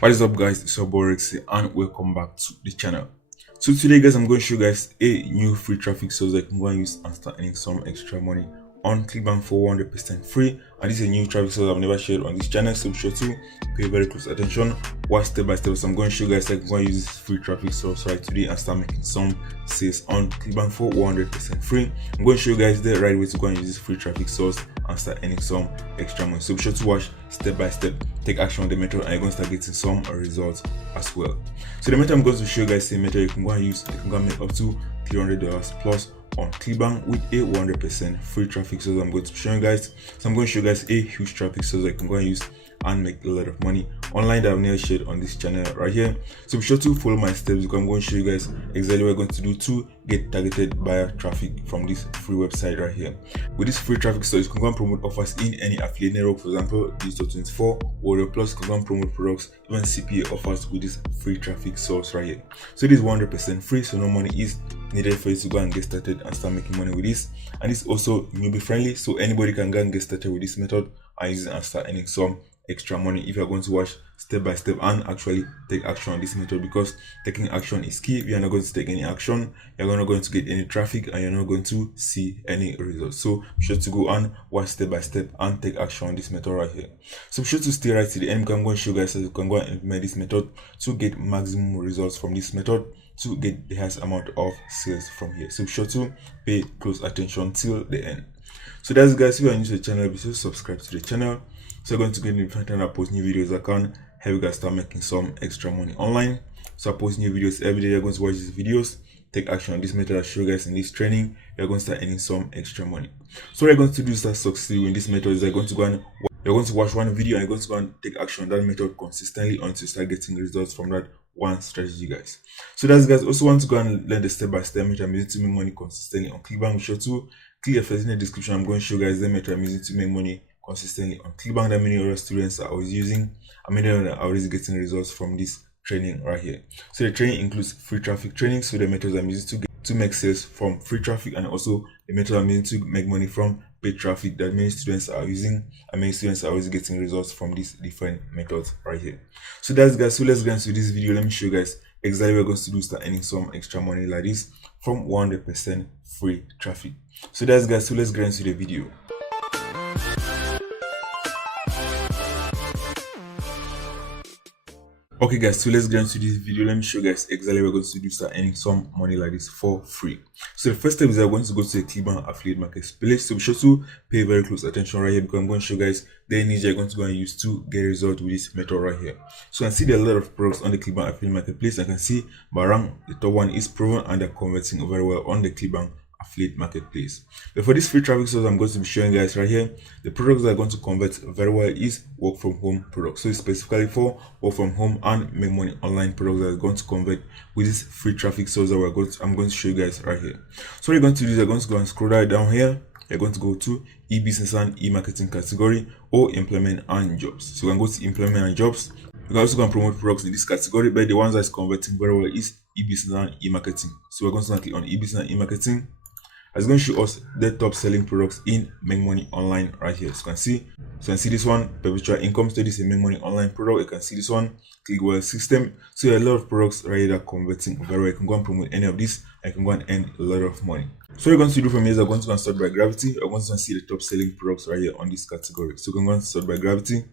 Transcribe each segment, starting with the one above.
What is up, guys? It's your boy Rexy and welcome back to the channel. So today, guys, I'm going to show you guys a new free traffic source that you can go and use and start earning some extra money on Clickbank for 100% free. And this is a new traffic source I've never shared on this channel, so be sure to pay very close attention. Watch step by step. So I'm going to show you guys how you can go and use this free traffic source right today and start making some sales on Clickbank for 100% free. I'm going to show you guys the right way to go and use this free traffic source and start earning some extra money. So be sure to watch step by step, take action on the method, and you're going to start getting some results as well. So the method I'm going to show you guys, the method you can go and use, you can go and make up to $300 plus on Clickbank with a 100% free traffic source I'm going to show you guys. So I'm going to show you guys a huge traffic source that you can go and use and make a lot of money online that I've never shared on this channel right here. So be sure to follow my steps because I'm going to show you guys exactly what you're going to do to get targeted buyer traffic from this free website right here. With this free traffic source, you can go and promote offers in any affiliate network, for example Digital24, Warrior Plus. You can go and promote products, even CPA offers with this free traffic source right here. So it is 100% free, so no money is needed for you to go and get started and start making money with this. And it's also newbie friendly, so anybody can go and get started with this method and use it and start earning some extra money if you're going to watch step by step and actually take action on this method, because taking action is key. If you're not going to take any action, you're not going to get any traffic and you're not going to see any results. So be sure to go and watch step by step and take action on this method right here. So be sure to stay right to the end because I'm going to show you guys how you can go and implement this method to get maximum results from this method, to get the highest amount of sales from here. So be sure to pay close attention till the end. So that's, guys, if you are new to the channel, be sure to subscribe to the channel so you're going to get notified when I post new videos that can help you guys start making some extra money online. So I post new videos every day. You're going to watch these videos, take action on this method I show you guys in this training. You're going to start earning some extra money. So what you're going to do to succeed in this method is you're going to watch one video and you're going to go and take action on that method consistently until you start getting results from that one strategy, guys. So that's, guys, also want to go and learn the step-by-step method I'm using to make money consistently on Clickbank. Be sure to click the first in the description. I'm going to show you guys the method I'm using to make money consistently on Clickbank that many other students are always using, and many of them are always getting results from this training right here. So the training includes free traffic training, so the methods I'm using to make sales from free traffic, and also the method I'm using to make money from paid traffic that many students are using, and many students are always getting results from these different methods right here. So that's, guys, so let's get into this video. Let me show you guys exactly what we're going to do to start earning some extra money like this from 100% free traffic. So that's, guys, so let's get into the video. Okay, guys, so let's get into this video. Let me show you guys exactly what we're going to do to start earning some money like this for free. So the first step is I'm going to go to the Clickbank affiliate marketplace. So be sure to pay very close attention right here because I'm going to show you guys the niche you're going to go and use to get a result with this method right here. So I can see there are a lot of products on the Clickbank affiliate marketplace. I can see by rank, the top one is proven and they're converting very well on the Clickbank affiliate marketplace. But for this free traffic source I'm going to be showing guys right here, the products that are going to convert very well is work from home products. So it's specifically for work from home and make money online products that are going to convert with this free traffic source that I'm going to show you guys right here. So what you're going to do is you're going to go and scroll right down here. You're going to go to e-business and e-marketing category, or employment and jobs. So you can go to employment and jobs. You can also go and promote products in this category, but the ones that's converting very well is e-business and e-marketing. So we're going to click on e-business and e-marketing. It's going to show us the top selling products in make money online right here. So you can see this one, perpetual income studies, a make money online product. You can see this one, click well system. So there are a lot of products right here that are converting very well. You can go and promote any of this and you can go and earn a lot of money. So what you're going to do from here is you're going to go and sort by gravity. You're going to see the top selling products right here on this category. So you can go and sort by gravity.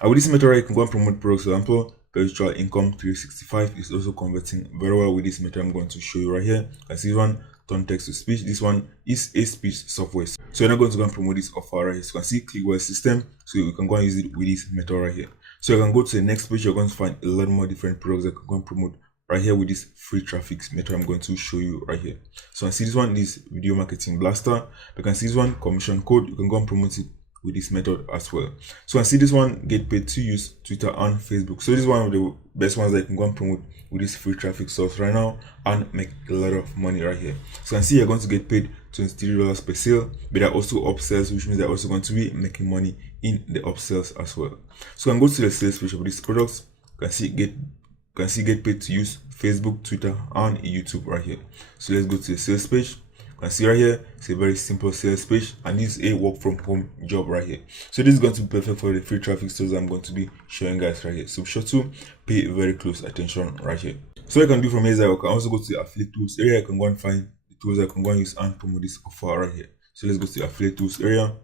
And with this method right, you can go and promote products. For example, perpetual income 365 is also converting very well with this method I'm going to show you right here. You can see this one, turn text to speech. This one is a speech software. So you're not going to go and promote this offer right here. So you can see click well system. So you can go and use it with this method right here. So you can go to the next page. You're going to find a lot more different products that you can go and promote right here with this free traffic method I'm going to show you right here. So I see this one is video marketing blaster. You can see this one, commission code. You can go and promote it with this method as well. So I see this one, get paid to use Twitter and Facebook. So this is one of the best ones that you can go and promote with this free traffic source right now and make a lot of money right here. So you can see you're going to get paid $23 per sale, but there are also upsells, which means they're also going to be making money in the upsells as well. So you can go to the sales page of these products. You can see get paid to use Facebook, Twitter and YouTube right here. So let's go to the sales page. can see right here, it's a very simple sales page, and this is a work from home job right here. So this is going to be perfect for the free traffic stores I'm going to be showing guys right here. So be sure to pay very close attention right here. So what I can do from here is I can also go to the affiliate tools area. I can go and find the tools I can go and use and promote this offer right here. So let's go to the affiliate tools area.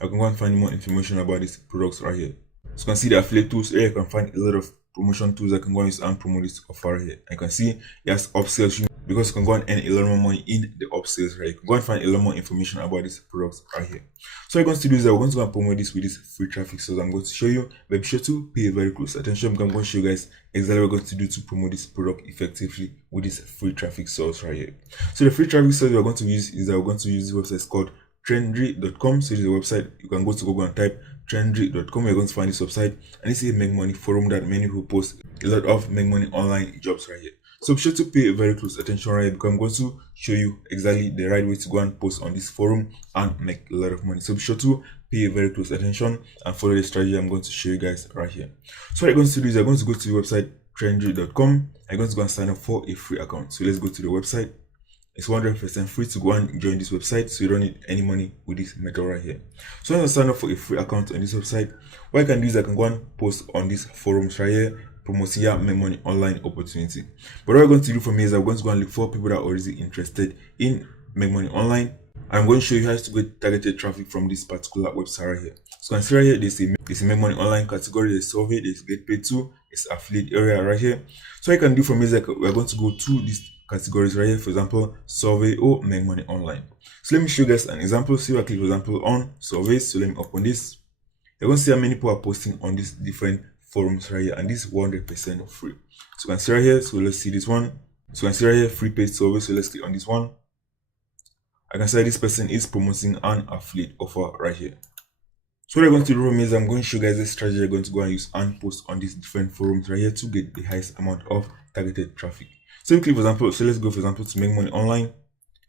I can go and find more information about these products right here. So you can see the affiliate tools area. You can find a lot of promotion tools I can go and use and promote this offer right here. I can see it has upsells because you can go and earn a lot more money in the upsells right here. You can go and find a lot more information about these products right here. So what I'm going to do is I'm going to go and promote this with this free traffic source I'm going to show you, but be sure to pay very close attention because I'm going to show you guys exactly what we're going to do to promote this product effectively with this free traffic source right here. So the free traffic source we're going to use is that we're going to use this website called trendry.com. So this is a website you can go to Google and type trendry.com. You're going to find this website, and this is a make money forum that many people post a lot of make money online jobs right here. So be sure to pay very close attention right here because I'm going to show you exactly the right way to go and post on this forum and make a lot of money. So be sure to pay very close attention and follow the strategy I'm going to show you guys right here. So what I'm going to do is I'm going to go to the website trendry.com. I'm going to go and sign up for a free account. So let's go to the website. It's 100% free to go and join this website, so you don't need any money with this method right here. So once I sign up for a free account on this website, what I can do is I can go and post on these forums right here, promoting your make money online opportunity. But what I'm going to do from here is I'm going to go and look for people that are already interested in make money online. I'm going to show you how to get targeted traffic from this particular website right here. So you can see right here, there's a make money online category, there's survey, there's get paid to, it's affiliate area right here. So what I can do from here is we're going to go to this categories right here, for example, survey or make money online. So let me show you guys an example. So I click, for example, on surveys. So let me open this. You're going to see how many people are posting on these different forums right here, and this is 100% free. So you can see right here. So let's see this one. So you can see right here, free paid survey. So let's click on this one. I can see this person is promoting an affiliate offer right here. So what I'm going to do is I'm going to show you guys the strategy you're going to go and use and post on these different forums right here to get the highest amount of targeted traffic. So click, for example, so let's go, for example, to make money online.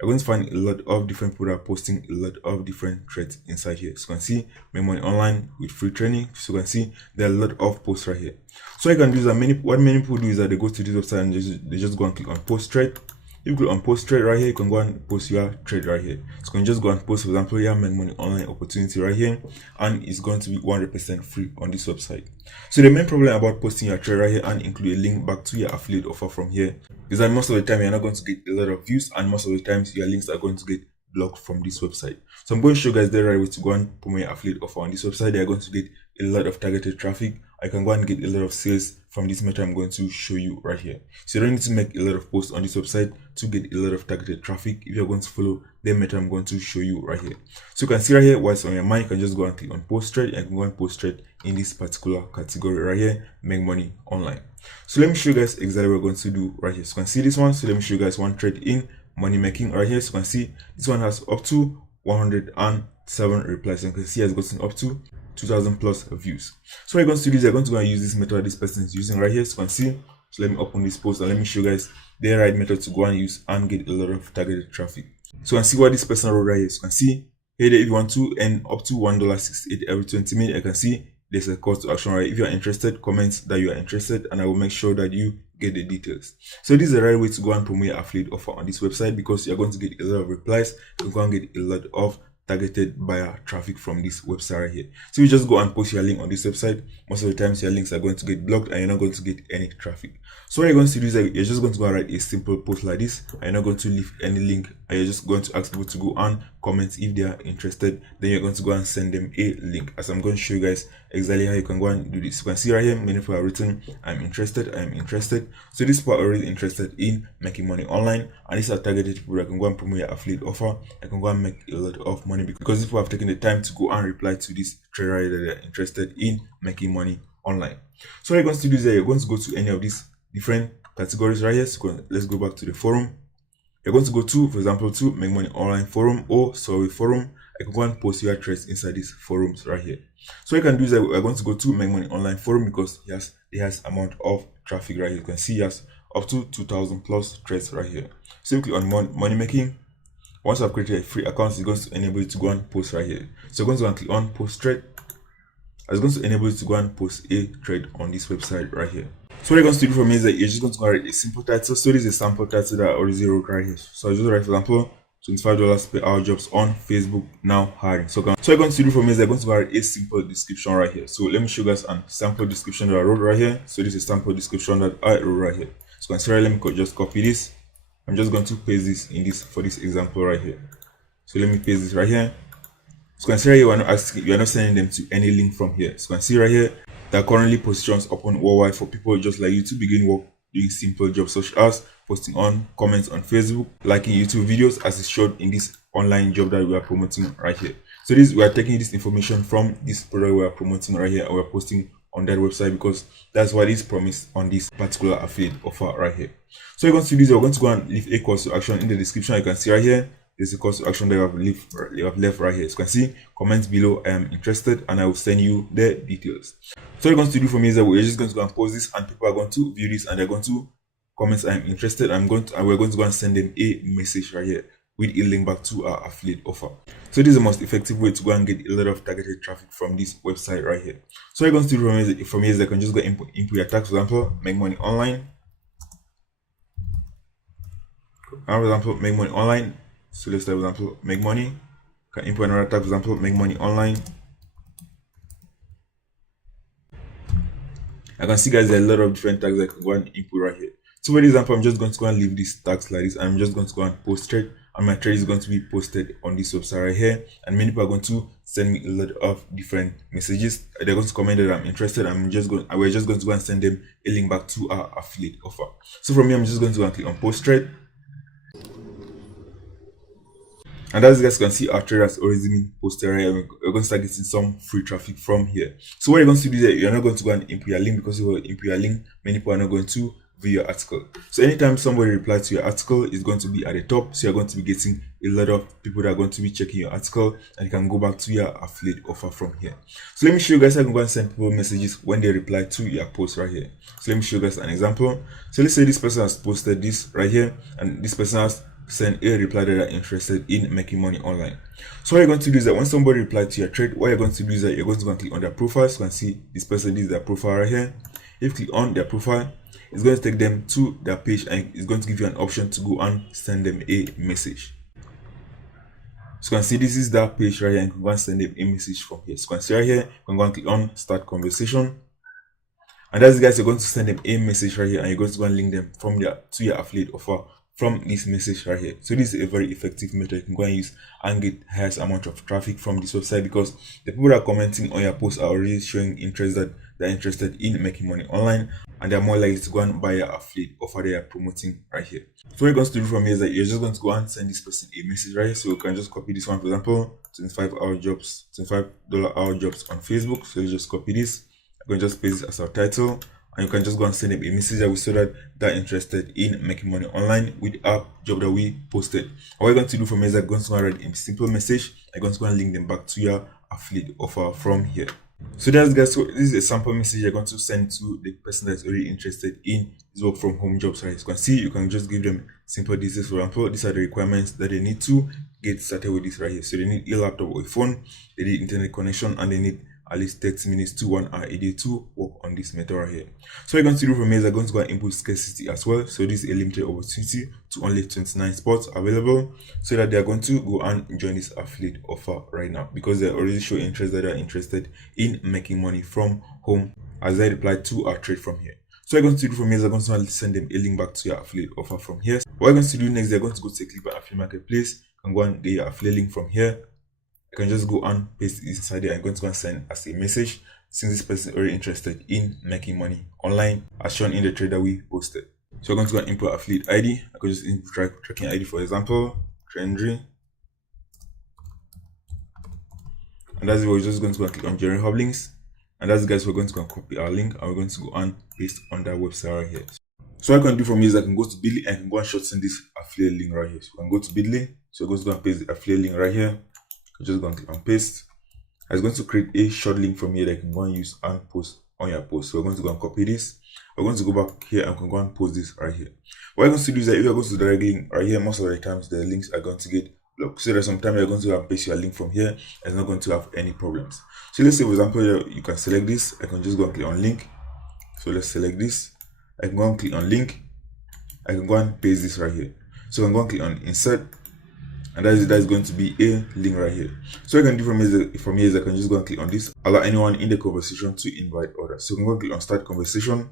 You're going to find a lot of different people that are posting a lot of different threads inside here. So you can see make money online with free training. So you can see there are a lot of posts right here. So what I can do is that what many people do is that they go to this website and they just go and click on post thread. If you click on post thread right here, you can go and post your trade right here. So you can just go and post, for example, your make money online opportunity right here, and it's going to be 100% free on this website. So the main problem about posting your trade right here and include a link back to your affiliate offer from here is that most of the time you're not going to get a lot of views, and most of the times your links are going to get blocked from this website. So I'm going to show you guys the right way to go and promote your affiliate offer on this website. They are going to get a lot of targeted traffic. I can go and get a lot of sales from this method I'm going to show you right here. So you don't need to make a lot of posts on this website to get a lot of targeted traffic if you're going to follow the method I'm going to show you right here. So you can see right here what's on your mind. You can just go and click on post trade and go and post trade in this particular category right here, make money online. So let me show you guys exactly what we're going to do right here. So you can see this one. So let me show you guys one trade in money making right here. So you can see this one has up to 107 replies. And you can see it's gotten up to 2,000 plus views. So what you're going to do is you're going to go and use this method this person is using right here. So you can see. So let me open this post and let me show you guys the right method to go and use and get a lot of targeted traffic. So you can see what this person wrote right here. So you can see here if you want to earn up to $1.68 every 20 minutes, I can see there's a call to action right. If you are interested, comment that you are interested, and I will make sure that you get the details. So this is the right way to go and promote your affiliate offer on this website because you're going to get a lot of replies. You're going to get a lot of targeted buyer traffic from this website right here. So you just go and post your link on this website. Most of the times your links are going to get blocked and you're not going to get any traffic. So what you're going to do is you're just going to go and write a simple post like this. You're not going to leave any link, and you're just going to ask people to go and comment if they are interested. Then you're going to go and send them a link, as I'm going to show you guys exactly how you can go and do this. You can see right here many people have written I'm interested. So this people are already interested in making money online, and these are targeted people that can go and promote your affiliate offer. I can go and make a lot of money because people have taken the time to go and reply to this trader that they're interested in making money online. So what you're going to do is that you're going to go to any of these different categories right here. So let's go back to the forum. You're going to go to, for example, to make money online forum or survey forum. I can go and post your trades inside these forums right here. So what you can do is that we're going to go to make money online forum because it has amount of traffic right here. You can see it has up to 2,000 plus trades right here. So click on money making. Once I've created a free account, it's going to enable you to go and post right here. So you're going to go and click on post trade. It's going to enable you to go and post a trade on this website right here. So what you're going to do for me is that you're just going to write a simple title. So this is a sample title that I already wrote right here. So I just write, for example, $25 per hour jobs on Facebook now hiring. So what you're going to do for me is I'm going to write a simple description right here. So let me show you guys a sample description that I wrote right here. So this is a sample description that I wrote right here. So consider, let me just copy this. I'm just going to paste this in this for this example right here. So let me paste this right here. So consider you are not asking, you are not sending them to any link from here. So consider right here, there are currently positions open worldwide for people just like you to begin work doing simple jobs such as posting on comments on Facebook, liking YouTube videos as is showed in this online job that we are promoting right here. So we are taking this information from this product we are promoting right here and we're posting on that website because that's what is promised on this particular affiliate offer right here. So you're going to do this, you're going to go and leave a call to action in the description. You can see right here, there's a call to action that you have left right here. So you can see, comment below, I am interested, and I will send you the details. So you're going to do for me is that we're just going to go and post this, and people are going to view this, and they're going to comment, I am interested. And we're going to go and send them a message right here with a link back to our affiliate offer. So this is the most effective way to go and get a lot of targeted traffic from this website right here. So you're going to do for me is I can just go input your tag, for example, make money online. For example, make money online. So let's say, for example, make money. Can input another tag, for example, make money online. I can see, guys, there are a lot of different tags I can go and input right here. So for example, I'm just going to go and leave these tags like this, and I'm just going to go and post trade, and my trade is going to be posted on this website right here, and many people are going to send me a lot of different messages. They're going to comment that I'm interested. We're just going to go and send them a link back to our affiliate offer. So from here, I'm just going to go and click on post trade. And as you guys can see, our trade has already been posted right here. We're going to start getting some free traffic from here. So what you're going to do is that you're not going to go and input your link, because if you input your link, many people are not going to view your article. So anytime somebody replies to your article, it's going to be at the top. So you're going to be getting a lot of people that are going to be checking your article, and you can go back to your affiliate offer from here. So let me show you guys how you can go and send people messages when they reply to your post right here. So let me show you guys an example. So let's say this person has posted this right here, and this person has send a reply that are interested in making money online. So what you're going to do is that when somebody replies to your trade, what you're going to do is that you're going to go and click on their profile. So you can see this person, this is their profile right here. If you click on their profile, it's going to take them to their page, and it's going to give you an option to go and send them a message. So you can see this is that page right here, and you can go and send them a message from here. So you can see right here, you can go and click on start conversation. And that's, guys, you're going to send them a message right here, and you're going to go and link them from to your affiliate offer from this message right here. So this is a very effective method you can go and use and get highest amount of traffic from this website, because the people that are commenting on your posts are already showing interest that they're interested in making money online, and they're more likely to go and buy your affiliate offer they are promoting right here. So what you're going to do from here is that you're just going to go and send this person a message right here. So you can just copy this one, for example, $25 hour jobs on Facebook. So you just copy this. I'm going to just paste this as our title, and you can just go and send them a message that we saw that they're interested in making money online with our job that we posted. What you're going to do from here is that you're going to go and write a simple message. I'm going to go and link them back to your affiliate offer from here. So that's, guys, so this is a sample message you're going to send to the person that's already interested in this work from home jobs, right? As you can see, you can just give them simple details. For example, these are the requirements that they need to get started with this right here. So they need a laptop or a phone, they need internet connection, and they need at least 30 minutes to 1 hour a day to work on this method right here. So what you're going to do from here is I'm going to go and input scarcity as well. So this is a limited opportunity to only 29 spots available, so that they are going to go and join this affiliate offer right now, because they already show interest that they are interested in making money from home as they reply to our trade from here. So what you're going to do from here is I'm going to send them a link back to your affiliate offer from here. What you're going to do next, they're going to go to Clickbank affiliate marketplace and go and get your affiliate link from here. You can just go and paste it inside there. I'm going to go and send as a message, since this person is already interested in making money online as shown in the trade that we posted. So we're going to go and input affiliate ID. I could just input tracking ID, for example, Trendry. And that's it. We're just going to go and click on generate hub links. And that's, guys, we're going to go and copy our link, and we're going to go and paste on that website right here. So what I can do from here is I can go to Bitly and I can go and shorten this affiliate link right here. So I can go to Bitly. So we're going to go and paste the affiliate link right here. Just go and click on paste. I'm going to create a short link from here that you can go and use and post on your post. So we're going to go and copy this. We're going to go back here and we can go and post this right here. What you're going to do is that if you're going to the direct link right here, most of the times the links are going to get blocked. So there's sometimes you're going to go and paste your link from here, and it's not going to have any problems. So let's say, for example, you can select this. I can just go and click on link. So let's select this. I can go and click on link. I can go and paste this right here. So I can go and click on insert. and that's going to be a link right here. So what I can do from here is I can just go and click on this, allow anyone in the conversation to invite others. So I'm going to click on start conversation.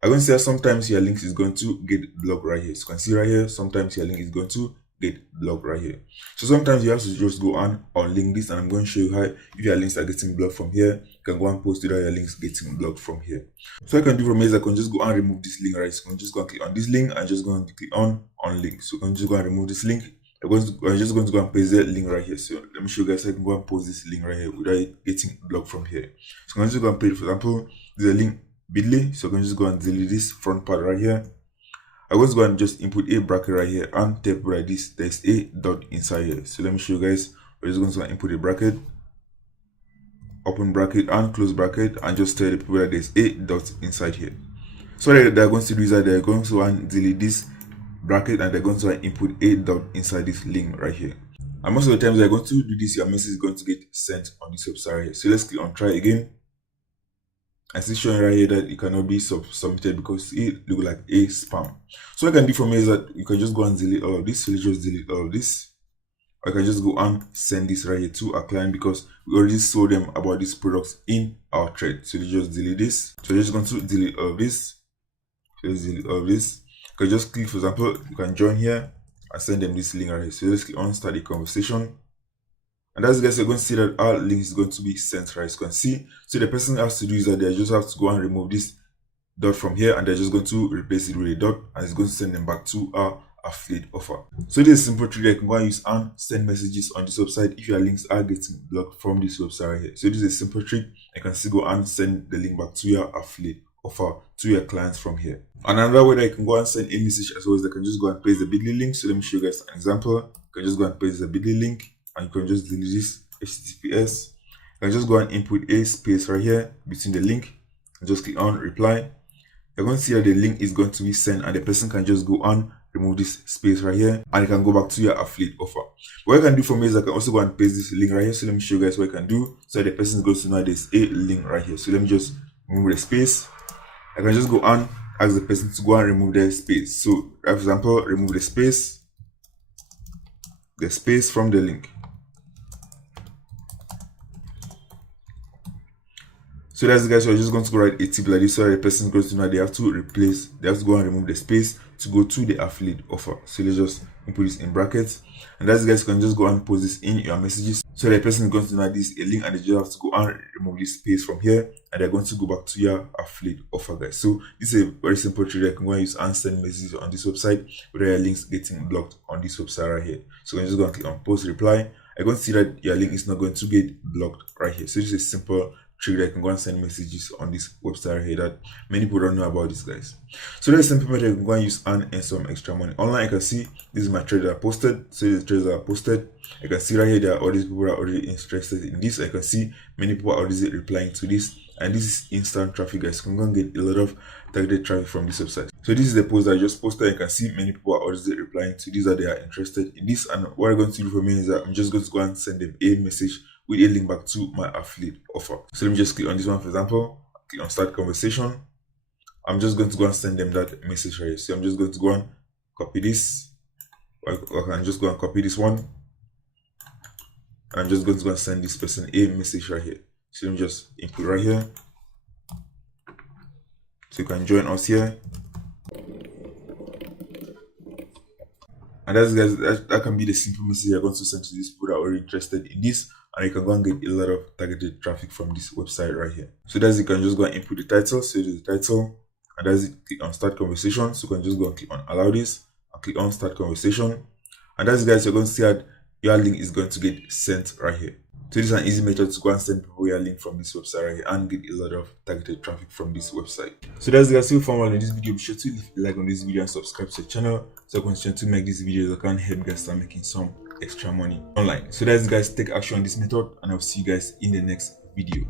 I'm going to say sometimes your link is going to get blocked right here. So you can see right here, sometimes your link is going to get blocked right here. So sometimes you have to just go on unlink this, and I'm going to show you how, if your links are getting blocked from here, you can go and post without your links getting blocked from here. So what I can do from here is I can just go and remove this link right. So I can just go and click on this link and just go and click on unlink. So I can just go and remove this link. I'm just going to go and paste the link right here. So let me show you guys how I can go and post this link right here without it getting blocked from here. So I'm just going to paste, for example, there's a link bit.ly. So I can just go and delete this front part right here. I'm going to go and just input a bracket right here and type like this. There's a dot inside here. So let me show you guys. We're just going to input a bracket, open bracket and close bracket, and just tell the people that there's a dot inside here. So what they're going to do is that they're going to delete this bracket and they're going to input a dot inside this link right here. And most of the times they're going to do this, your message is going to get sent on this website right here. So let's click on try again. I see showing right here that it cannot be submitted because it looks like a spam. So what I can do for me is that you can just go and delete all of this. So let's just delete all of this. I can just go and send this right here to a client because we already sold them about these products in our thread. So let's just delete this. So you're just going to delete all of this. So let's delete all of this. You can just click, for example, you can join here and send them this link right here. So let's click on start a conversation. And as you guys are going to see that our link is going to be sent right. You can see. So the person has to do is that they just have to go and remove this dot from here, and they're just going to replace it with a dot, and it's going to send them back to our affiliate offer. So this is a simple trick that you can go and use and send messages on this website if your links are getting blocked from this website right here. So this is a simple trick. You can still go and send the link back to your affiliate offer to your clients from here. Another way that you can go and send a message as well is they can just go and paste the bit.ly link. So let me show you guys an example. You can just go and paste the bit.ly link, and you can just delete this HTTPS. You can just go and input a space right here between the link and just click on reply. You're going to see that the link is going to be sent, and the person can just go and remove this space right here, and you can go back to your affiliate offer. What I can do for me is I can also go and paste this link right here. So let me show you guys what I can do. So the person goes to know there's a link right here. So let me just remove the space. I can just go and ask the person to go and remove the space. So for example, remove the space from the link. So that's guys, we're just going to go write a tip like this so that the person goes to know they have to go and remove the space to go to the affiliate offer. So let's just input this in brackets, and that's guys, you can just go and post this in your messages so the person is going to know this is a link, and they just have to go and remove this space from here, and they're going to go back to your affiliate offer guys. So this is a very simple trick that you can go and use and send messages on this website without your links getting blocked on this website right here. So you can just go and click on post reply. I'm going to see that your link is not going to get blocked right here. So this is a simple trick that you can go and send messages on this website here that many people don't know about this guys. So that's a simple method you can go and use and earn some extra money. Online you can see this is my trade that I posted. So the trades that I posted, you can see right here there are all these people that are already interested in this. I can see many people are already replying to this, and this is instant traffic guys. You can go and get a lot of targeted traffic from this website. So this is the post that I just posted. You can see many people are already replying to this, that they are interested in this, and what I'm going to do for me is that I'm just going to go and send them a message with a link back to my affiliate offer. So let me just click on this one, for example, click on start conversation. I'm just going to go and send them that message right here. So I'm just going to go and copy this, or I can just go and copy this one. I'm just going to go and send this person a message right here. So let me just input right here. So you can join us here. And that's guys, that can be the simple message you're going to send to these people that are already interested in this, and you can go and get a lot of targeted traffic from this website right here. So that's, you can just go and input the title. So this is the title, and that's it. Click on start conversation. So you can just go and click on allow this and click on start conversation, and that's guys, you're going to see that your link is going to get sent right here. So this is an easy method to go and send people your link from this website right here and get a lot of targeted traffic from this website. So that's guys, so for more on this video, be sure to leave a like on this video and subscribe to the channel so I can continue to make these videos that can help guys start making some extra money online. So that's guys, take action on this method, and I'll see you guys in the next video.